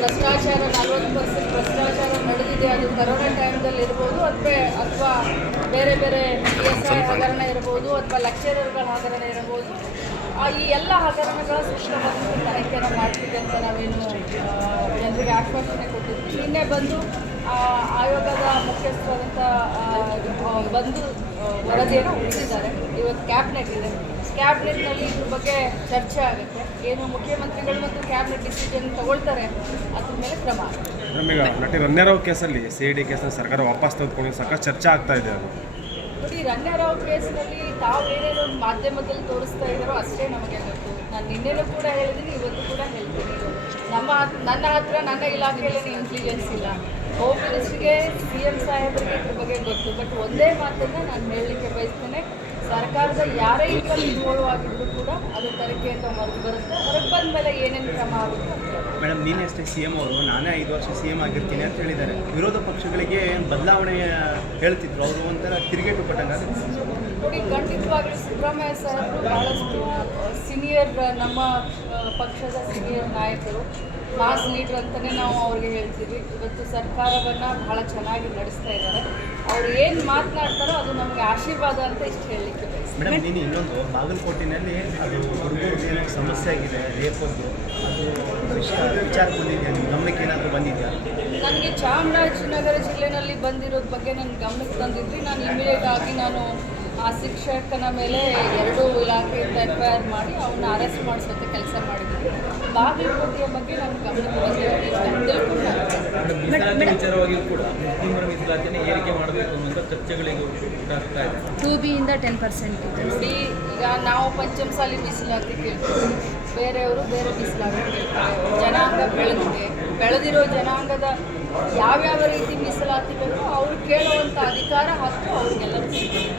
ಭ್ರಷ್ಟಾಚಾರ 40% ಭ್ರಷ್ಟಾಚಾರ ನಡೆದಿದೆ. ಅದು ಕರೋನಾ ಟೈಮ್ದಲ್ಲಿ ಇರ್ಬೋದು, ಅಥವಾ ಬೇರೆ ಬೇರೆ PSI ಹಗರಣ ಇರ್ಬೋದು, ಅಥವಾ ಲೆಕ್ಚರರ್ಗಳ ಹಗರಣ ಇರ್ಬೋದು. ಈ ಎಲ್ಲ ಹಗರಣಗಳ ಸೂಕ್ಷ್ಮವಾಗಿ ತನಿಖೆಯನ್ನು ಮಾಡ್ತಿದೆ ಅಂತ ನಾವೇನು ಜನರಿಗೆ ಆಶ್ವಾಸನೆ ಕೊಟ್ಟಿದ್ವಿ. ನಿನ್ನೆ ಬಂದು ಆಯೋಗದ ಮುಖ್ಯಸ್ಥರಾದಂಥ ಬಂದು ವರದಿಯನ್ನು ಹುಡುಕಿದ್ದಾರೆ. ಇವತ್ತು ಕ್ಯಾಬಿನೆಟ್ ಇದೆ. ಕ್ಯಾಬಿನೆಟ್ನಲ್ಲಿ ಇದ್ರ ಬಗ್ಗೆ ಚರ್ಚೆ ಆಗುತ್ತೆ. ಏನು ಮುಖ್ಯಮಂತ್ರಿಗಳು ಮತ್ತು ಕ್ಯಾಬಿನೆಟ್ ಡಿಸಿಷನ್ ತಗೊಳ್ತಾರೆ ಅದ್ರ ಮೇಲೆ ಕ್ರಮ. ಈಗ ನಟಿ ರಣ್ಯಾರಾವ್ ಕೇಸಲ್ಲಿ CID ಕೇಸಲ್ಲಿ ಸರ್ಕಾರ ವಾಪಸ್ ತೆಗೆದುಕೊಂಡು ಸಾಕಷ್ಟು ಚರ್ಚೆ ಆಗ್ತಾ ಇದೆ. ಅದು ನೋಡಿ, ರಣ್ಯಾರಾವ್ ಕೇಸ್ನಲ್ಲಿ ತಾವು ಏನೇನೋ ಮಾಧ್ಯಮದಲ್ಲಿ ತೋರಿಸ್ತಾ ಇದ್ದಾರೋ ಅಷ್ಟೇ ನಮಗೆ ಗೊತ್ತು. ನಾನು ನಿನ್ನೆನೂ ಕೂಡ ಹೇಳಿದ್ದೀನಿ, ಇವತ್ತು ಕೂಡ ಹೇಳ್ತೀನಿ. ನನ್ನ ಹತ್ರ ನನ್ನ ಇಲಾಖೆಯಲ್ಲಿ ಇಂಟೆಲಿಜೆನ್ಸ್ ಇಲ್ಲ. ಹೋಮ್ ಮಿನಿಸ್ಟ್ರಿಗೆ CM ಸಾಹೇಬರಿಗೆ ಇದ್ರ ಬಗ್ಗೆ ಗೊತ್ತು. ಬಟ್ ಒಂದೇ ಮಾತನ್ನು ನಾನು ಹೇಳಲಿಕ್ಕೆ ಬಯಸ್ತೇನೆ, ಸರ್ಕಾರದ ಯಾರೇ ಇದರಲ್ಲಿ ಇನ್ವಾಲ್ವ್ ಆಗಿದ್ರು ಕೂಡ ಅದು ತನಿಖೆಯಿಂದ ಹೊರಗೆ ಬರುತ್ತೆ. ಹೊರಗೆ ಬಂದ ಮೇಲೆ ಏನೇನು ಕ್ರಮ ಆಗುತ್ತೆ. ಮೇಡಮ್, ನೀನೇ ಅಷ್ಟೇ CM ಅವರು ನಾನೇ 5 ವರ್ಷ CM ಆಗಿರ್ತೀನಿ ಅಂತ ಹೇಳಿದ್ದಾರೆ. ವಿರೋಧ ಪಕ್ಷಗಳಿಗೆ ಬದಲಾವಣೆ ಹೇಳ್ತಿದ್ರು, ಅವರು ಒಂಥರ ತಿರುಗೇಟು ಕೊಟ್ಟಂಗೆ. ನೋಡಿ, ಖಂಡಿತವಾಗ್ಲೂ ಸಿದ್ದರಾಮಯ್ಯ ಸಾಹೇಬರು ಭಾಳಷ್ಟು ಸೀನಿಯರ್, ನಮ್ಮ ಪಕ್ಷದ ಸೀನಿಯರ್ ನಾಯಕರು, ಮಾಸ್ ಲೀಡರ್ ಅಂತಲೇ ನಾವು ಅವ್ರಿಗೆ ಹೇಳ್ತೀವಿ. ಇವತ್ತು ಸರ್ಕಾರವನ್ನು ಬಹಳ ಚೆನ್ನಾಗಿ ನಡೆಸ್ತಾ ಇದ್ದಾರೆ. ಅವ್ರು ಏನು ಮಾತನಾಡ್ತಾರೋ ಅದು ನಮಗೆ ಆಶೀರ್ವಾದ ಅಂತ ಇಷ್ಟು ಹೇಳಲಿಕ್ಕೆ ಬಯಸ್ತೀನಿ. ಮೇಡಮ್, ನೀನು ಇನ್ನೊಂದು ಬಾಗಲಕೋಟೆಯಲ್ಲಿ ಅದು ಹುಡುಗರಿಗೆ ಏನೋ ಸಮಸ್ಯೆ ಆಗಿದೆ, ರೇಪದ್ದು, ಅದು ವಿಚಾರ ಬಂದಿದೆಯಾ? ನಿಮ್ಮ ಗಮನಕ್ಕೆ ಏನಾದರೂ ಬಂದಿದೆಯಾ? ನನಗೆ ಚಾಮರಾಜನಗರ ಜಿಲ್ಲೆಯಲ್ಲಿ ಬಂದಿರೋದ್ರ ಬಗ್ಗೆ ನನ್ನ ಗಮನಕ್ಕೆ ತಂದಿದ್ವಿ. ನಾನು ಇಮಿಡಿಯೇಟ್ ಆಗಿ ಆ ಶಿಕ್ಷಕನ ಮೇಲೆ 2 ಇಲಾಖೆಯಿಂದ FIR ಮಾಡಿ ಅವನ್ನ ಅರೆಸ್ಟ್ ಮಾಡಿಸೋಕ್ಕೆ ಕೆಲಸ ಮಾಡಿದ್ವಿ. ಬಾಗಲಕೋಟೆಯ ಬಗ್ಗೆ ನನ್ನ ಗಮನಕ್ಕೆ ಬಂದಿರೋದು ವಿಚಾರವಾಗಿ ಕೂಡ ಮುಸ್ಲಿಮರ ಮೀಸಲಾತಿಯನ್ನು ಏರಿಕೆ ಮಾಡಬೇಕು ಅನ್ನುವಂಥ ಚರ್ಚೆಗಳಿಗೆ ಆಗ್ತಾ ಇದೆ. 2B ಇಂದ 10% ನೋಡಿ. ಈಗ ನಾವು ಪಂಚಮಸಾಲಿ ಮೀಸಲಾತಿ ಕೇಳ್ತೀವಿ, ಬೇರೆಯವರು ಬೇರೆ ಮೀಸಲಾತಿ ಕೇಳ್ತಾರೆ. ಜನಾಂಗ ಬೆಳೆದಿರೋ ಜನಾಂಗದ ಯಾವ್ಯಾವ ರೀತಿ ಮೀಸಲಾತಿ ಬೇಕೋ ಅವ್ರು ಕೇಳುವಂಥ ಅಧಿಕಾರ ಹಕ್ಕು ಅವ್ರಿಗೆಲ್ಲರೂ ಸಿಗ್ತದೆ.